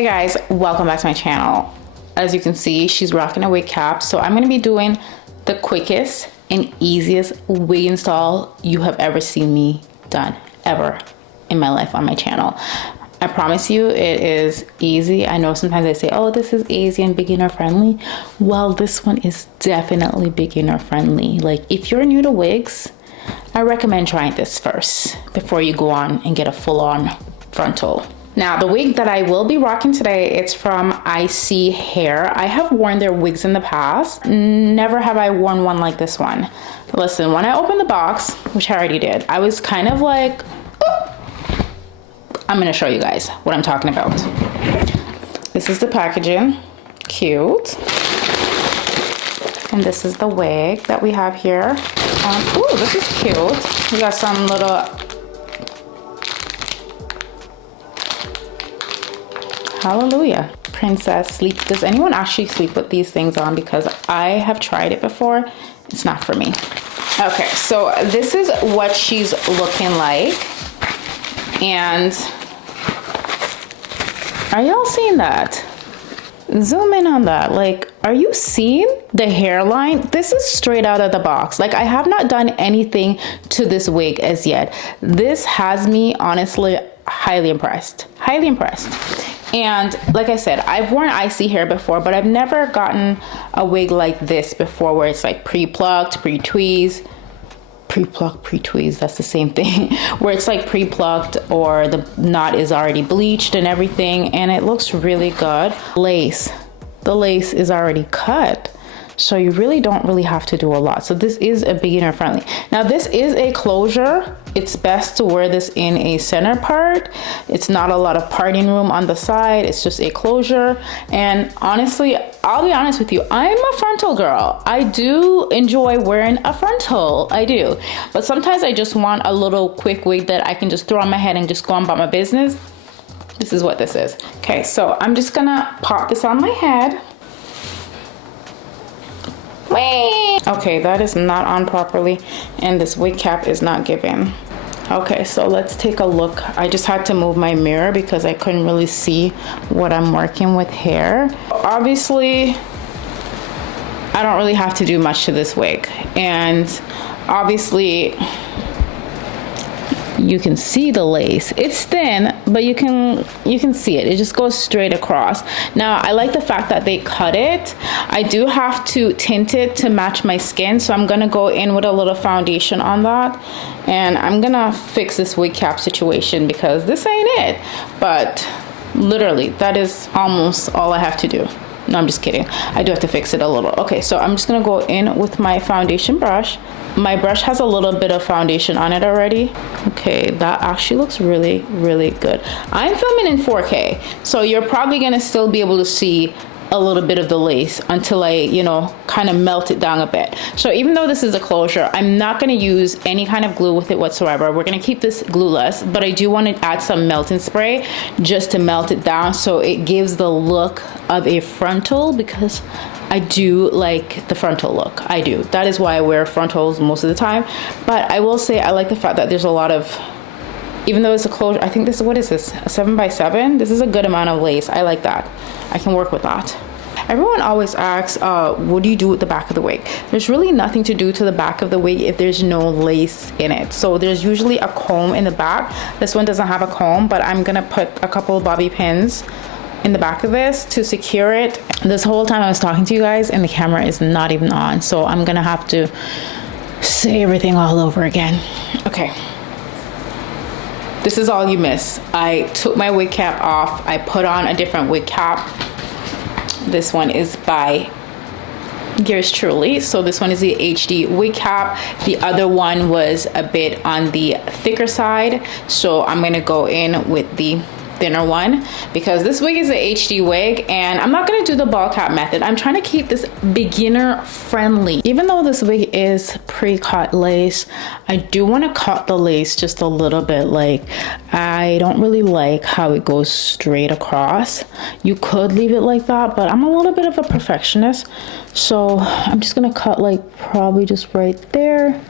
Hey guys, welcome back to my channel. As you can see, she's rocking a wig cap. So I'm gonna be doing the quickest and easiest wig install you have ever seen me done ever in my life on my channel. I promise you it is easy. I know sometimes I say, oh, this is easy and beginner friendly. Well, this one is definitely beginner friendly. Like if you're new to wigs, I recommend trying this first before you go on and get a full-on frontal. Now, the wig that I will be rocking today, it's from ISEE Hair. I have worn their wigs in the past. Never have I worn one like this one. Listen, when I opened the box, which I already did, I was kind of like, oh. I'm gonna show you guys what I'm talking about. This is the packaging, cute. And this is the wig that we have here. Ooh, this is cute. We got some little hallelujah princess sleep. Does anyone actually sleep with these things on? Because I have tried it before. It's not for me. Okay, so this is what she's looking like. And are y'all seeing that? Zoom in on that. Like, are you seeing the hairline? This is straight out of the box. Like, I have not done anything to this wig as yet. This has me honestly highly impressed. Highly impressed. And like I said, I've worn ISEE hair before, but I've never gotten a wig like this before where it's like pre-plucked, pre-tweezed, pre-plucked, pre-tweezed, that's the same thing, where it's like pre-plucked or the knot is already bleached and everything, and it looks really good. Lace, the lace is already cut, so you really don't really have to do a lot. So this is a beginner friendly. Now this is a closure. It's best to wear this in a center part. It's not a lot of parting room on the side. It's just a closure. And honestly, I'll be honest with you, I'm a frontal girl. I do enjoy wearing a frontal, I do. But sometimes I just want a little quick wig that I can just throw on my head and just go on about my business. This is what this is. Okay, so I'm just gonna pop this on my head. Okay, that is not on properly, and this wig cap is not giving. Okay, so let's take a look. I just had to move my mirror because I couldn't really see what I'm working with hair. Obviously, I don't really have to do much to this wig, and obviously you can see the lace. It's thin, but you can see it. It just goes straight across. Now, I like the fact that they cut it. I do have to tint it to match my skin, so I'm gonna go in with a little foundation on that, and I'm gonna fix this wig cap situation because this ain't it. But literally, that is almost all I have to do. No, I'm just kidding. I do have to fix it a little. Okay, so I'm just gonna go in with my foundation brush. My brush has a little bit of foundation on it already. Okay, that actually looks really, really good. I'm filming in 4K, so you're probably gonna still be able to see a little bit of the lace until I, you know, kind of melt it down a bit. So even though this is a closure, I'm not gonna use any kind of glue with it whatsoever. We're gonna keep this glueless, but I do want to add some melting spray just to melt it down so it gives the look of a frontal, because I do like the frontal look. I do. That is why I wear frontals most of the time. But I will say I like the fact that there's a lot of, even though it's a closure, I think this, what is this, a 7x7? This is a good amount of lace. I like that. I can work with that. Everyone always asks, what do you do with the back of the wig? There's really nothing to do to the back of the wig if there's no lace in it. So there's usually a comb in the back. This one doesn't have a comb, but I'm gonna put a couple of bobby pins in the back of this to secure it. This whole time I was talking to you guys and the camera is not even on, so I'm gonna have to say everything all over again. Okay. This is all you miss. I took my wig cap off. I put on a different wig cap. This one is by yours truly. So this one is the HD wig cap. The other one was a bit on the thicker side. So I'm gonna go in with the thinner one because this wig is an HD wig, and I'm not gonna do the ball cap method. I'm trying to keep this beginner friendly. Even though this wig is pre-cut lace, I do want to cut the lace just a little bit. Like, I don't really like how it goes straight across. You could leave it like that, but I'm a little bit of a perfectionist, so I'm just gonna cut like probably just right there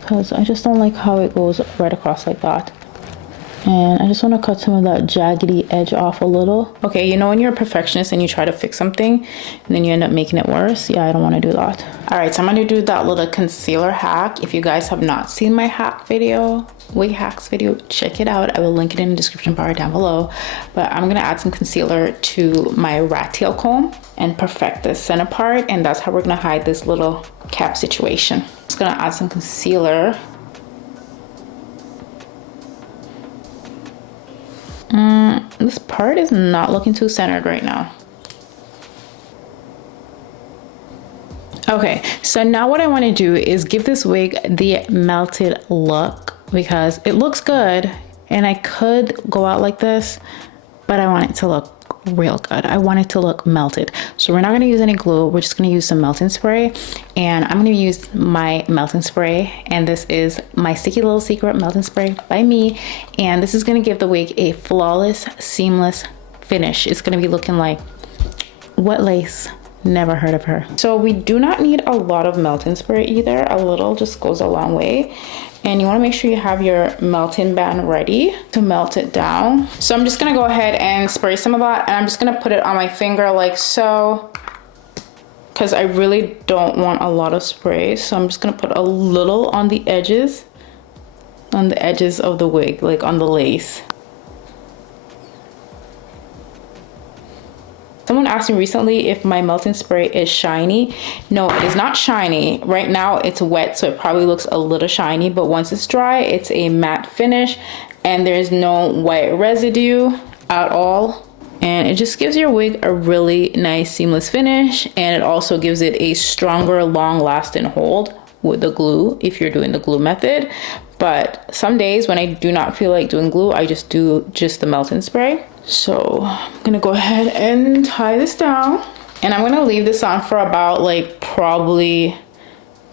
because I just don't like how it goes right across like that. And I just want to cut some of that jaggedy edge off a little. Okay, you know when you're a perfectionist and you try to fix something and then you end up making it worse? Yeah, I don't want to do that. All right, so I'm going to do that little concealer hack. If you guys have not seen my hack video, wig hacks video, check it out. I will link it in the description bar down below. But I'm going to add some concealer to my rat tail comb and perfect the center part. And that's how we're going to hide this little cap situation. Just going to add some concealer. This part is not looking too centered right now. Okay, so now what I want to do is give this wig the melted look because it looks good and I could go out like this, but I want it to look real good. I want it to look melted. So we're not going to use any glue. We're just going to use some melting spray, and I'm going to use my melting spray, and this is my Sticky Little Secret melting spray by me, and this is going to give the wig a flawless, seamless finish. It's going to be looking like wet lace. Never heard of her. So we do not need a lot of melting spray either. A little just goes a long way. And you want to make sure you have your melting band ready to melt it down. So I'm just going to go ahead and spray some of that, and I'm just going to put it on my finger like so, because I really don't want a lot of spray. So I'm just going to put a little on the edges of the wig, like on the lace. Someone asked me recently if my melting spray is shiny. No, it is not shiny. Right now it's wet, so it probably looks a little shiny, but once it's dry, it's a matte finish and there's no white residue at all. And it just gives your wig a really nice seamless finish, and it also gives it a stronger, long-lasting hold with the glue if you're doing the glue method. But some days when I do not feel like doing glue, I just do the melting spray. So I'm gonna go ahead and tie this down, and I'm gonna leave this on for about like probably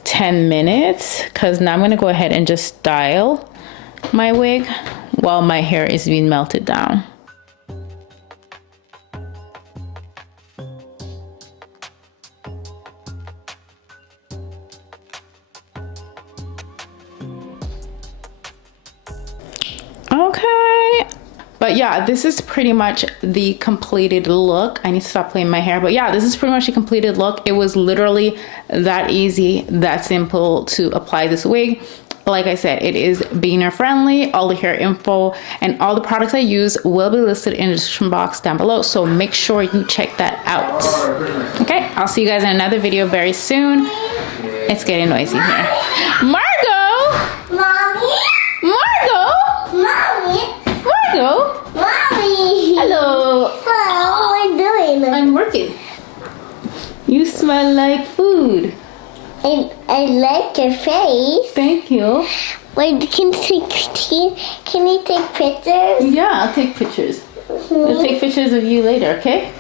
10 minutes, because now I'm gonna go ahead and just style my wig while my hair is being melted down. Okay, but yeah, this is pretty much the completed look. I need to stop playing my hair, but yeah, this is pretty much the completed look. It was literally that easy, that simple to apply this wig. Like I said, it is beginner friendly. All the hair info and all the products I use will be listed in the description box down below, so make sure you check that out. Okay, I'll see you guys in another video very soon. It's getting noisy here. Margot! Mommy! Margot! Mommy! Margot! Mommy! Hello! Hello, what are you doing? I'm working. You smell like food. I like your face. Thank you. Wait, can you take pictures? Yeah, I'll take pictures. I'll take pictures of you later, okay?